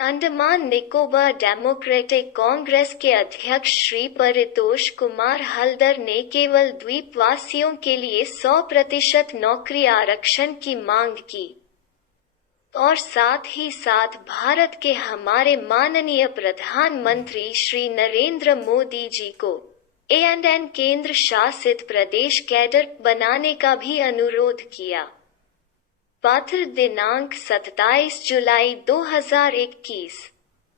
Andaman Nicobar democratic Congress के अध्यक्ष श्री परितोष कुमार हल्दर ने केवल द्वीपवासियों के लिए 100% नौकरी आरक्षण की मांग की और साथ ही साथ भारत के हमारे माननीय प्रधानमंत्री श्री नरेंद्र मोदी जी को ANN केंद्र शासित प्रदेश कैडर बनाने का भी अनुरोध किया। पत्र दिनांक 27 जुलाई 2021।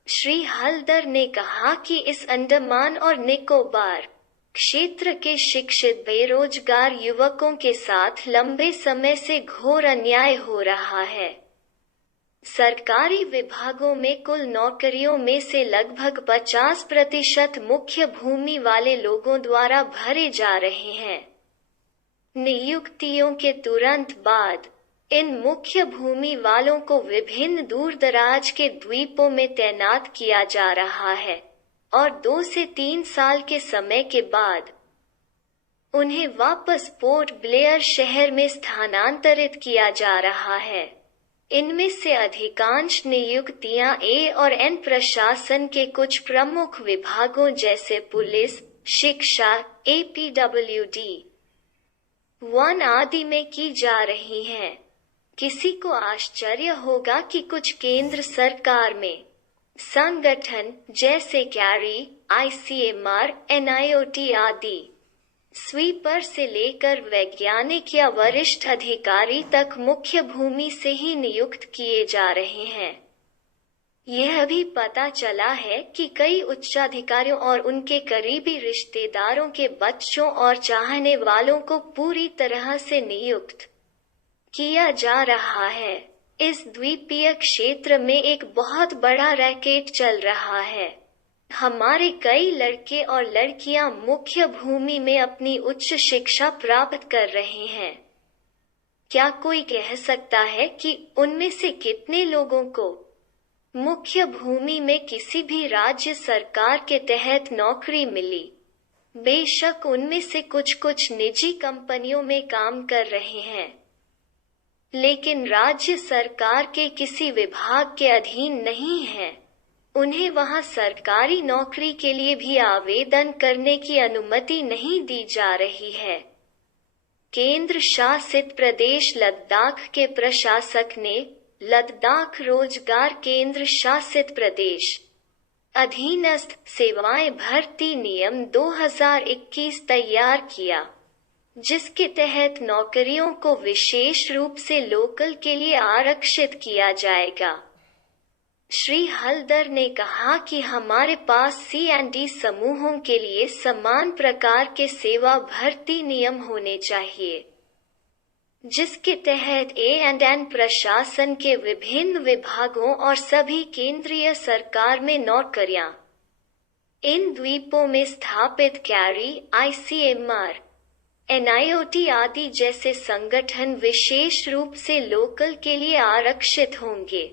श्री हल्दर ने कहा कि इस अंडमान और निकोबार क्षेत्र के शिक्षित बेरोजगार युवकों के साथ लंबे समय से घोर अन्याय हो रहा है। सरकारी विभागों में कुल नौकरियों में से लगभग 50% मुख्य भूमि वाले लोगों द्वारा भरे जा रहे हैं। नियुक्तियों के तुरंत बाद इन मुख्य भूमि वालों को विभिन्न दूरदराज के द्वीपों में तैनात किया जा रहा है और 2 से 3 साल के समय के बाद उन्हें वापस पोर्ट ब्लेयर शहर में स्थानांतरित किया जा रहा है। इनमें से अधिकांश नियुक्तियां A और N प्रशासन के कुछ प्रमुख विभागों जैसे पुलिस, शिक्षा, APWD, वन आदि में की जा रही हैं। किसी को आश्चर्य होगा कि कुछ केंद्र सरकार में संगठन जैसे कैरी, ICMR, NIOT आदि स्वीपर से लेकर वैज्ञानिक या वरिष्ठ अधिकारी तक मुख्य भूमि से ही नियुक्त किए जा रहे हैं। यह भी पता चला है कि कई उच्चाधिकारियों और उनके करीबी रिश्तेदारों के बच्चों और चाहने वालों को पूरी तरह से नियुक्त किया जा रहा है। इस द्वीपीय क्षेत्र में एक बहुत बड़ा रैकेट चल रहा है। हमारे कई लड़के और लड़कियां मुख्य भूमि में अपनी उच्च शिक्षा प्राप्त कर रहे हैं। क्या कोई कह सकता है कि उनमें से कितने लोगों को मुख्य भूमि में किसी भी राज्य सरकार के तहत नौकरी मिली? बेशक उनमें से कुछ निजी कंपनियों में काम कर रहे हैं, लेकिन राज्य सरकार के किसी विभाग के अधीन नहीं है। उन्हें वहां सरकारी नौकरी के लिए भी आवेदन करने की अनुमति नहीं दी जा रही है। केंद्र शासित प्रदेश लद्दाख के प्रशासक ने लद्दाख रोजगार केंद्र शासित प्रदेश अधीनस्थ सेवाएं भर्ती नियम 2021 तैयार किया, जिसके तहत नौकरियों को विशेष रूप से लोकल के लिए आरक्षित किया जाएगा। श्री हल्दर ने कहा कि हमारे पास C&D समूहों के लिए समान प्रकार के सेवा भर्ती नियम होने चाहिए, जिसके तहत ANN प्रशासन के विभिन्न विभागों और सभी केंद्रीय सरकार में नौकरियां इन द्वीपों में स्थापित कैरी, ICMR, NIOT आदि जैसे संगठन विशेष रूप से लोकल के लिए आरक्षित होंगे।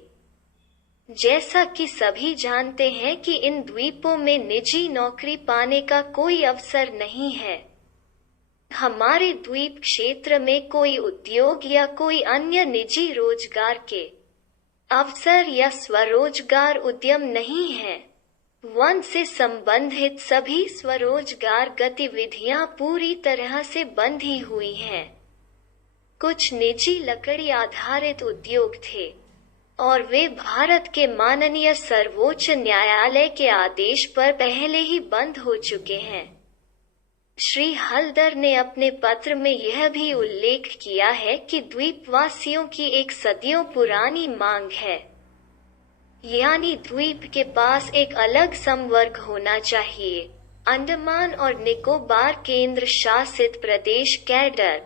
जैसा कि सभी जानते हैं कि इन द्वीपों में निजी नौकरी पाने का कोई अवसर नहीं है। हमारे द्वीप क्षेत्र में कोई उद्योग या कोई अन्य निजी रोजगार के अवसर या स्वरोजगार उद्यम नहीं है। वन से संबंधित सभी स्वरोजगार गतिविधियां पूरी तरह से बंधी हुई हैं। कुछ निजी लकड़ी आधारित उद्योग थे और वे भारत के माननीय सर्वोच्च न्यायालय के आदेश पर पहले ही बंद हो चुके हैं। श्री हल्दर ने अपने पत्र में यह भी उल्लेख किया है कि द्वीपवासियों की एक सदियों पुरानी मांग है, यानी द्वीप के पास एक अलग संवर्ग होना चाहिए। अंडमान और निकोबार केंद्र शासित प्रदेश कैडर,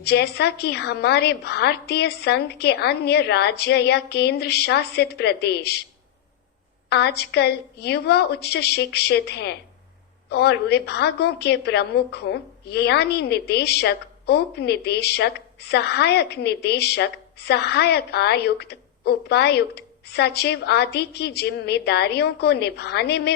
जैसा कि हमारे भारतीय संघ के अन्य राज्य या केंद्र शासित प्रदेश आजकल युवा उच्च शिक्षित हैं और विभागों के प्रमुखों यानी निदेशक, उप निदेशक, सहायक निदेशक, सहायक आयुक्त, उपायुक्त, सचिव आदि की जिम्मेदारियों को निभाने में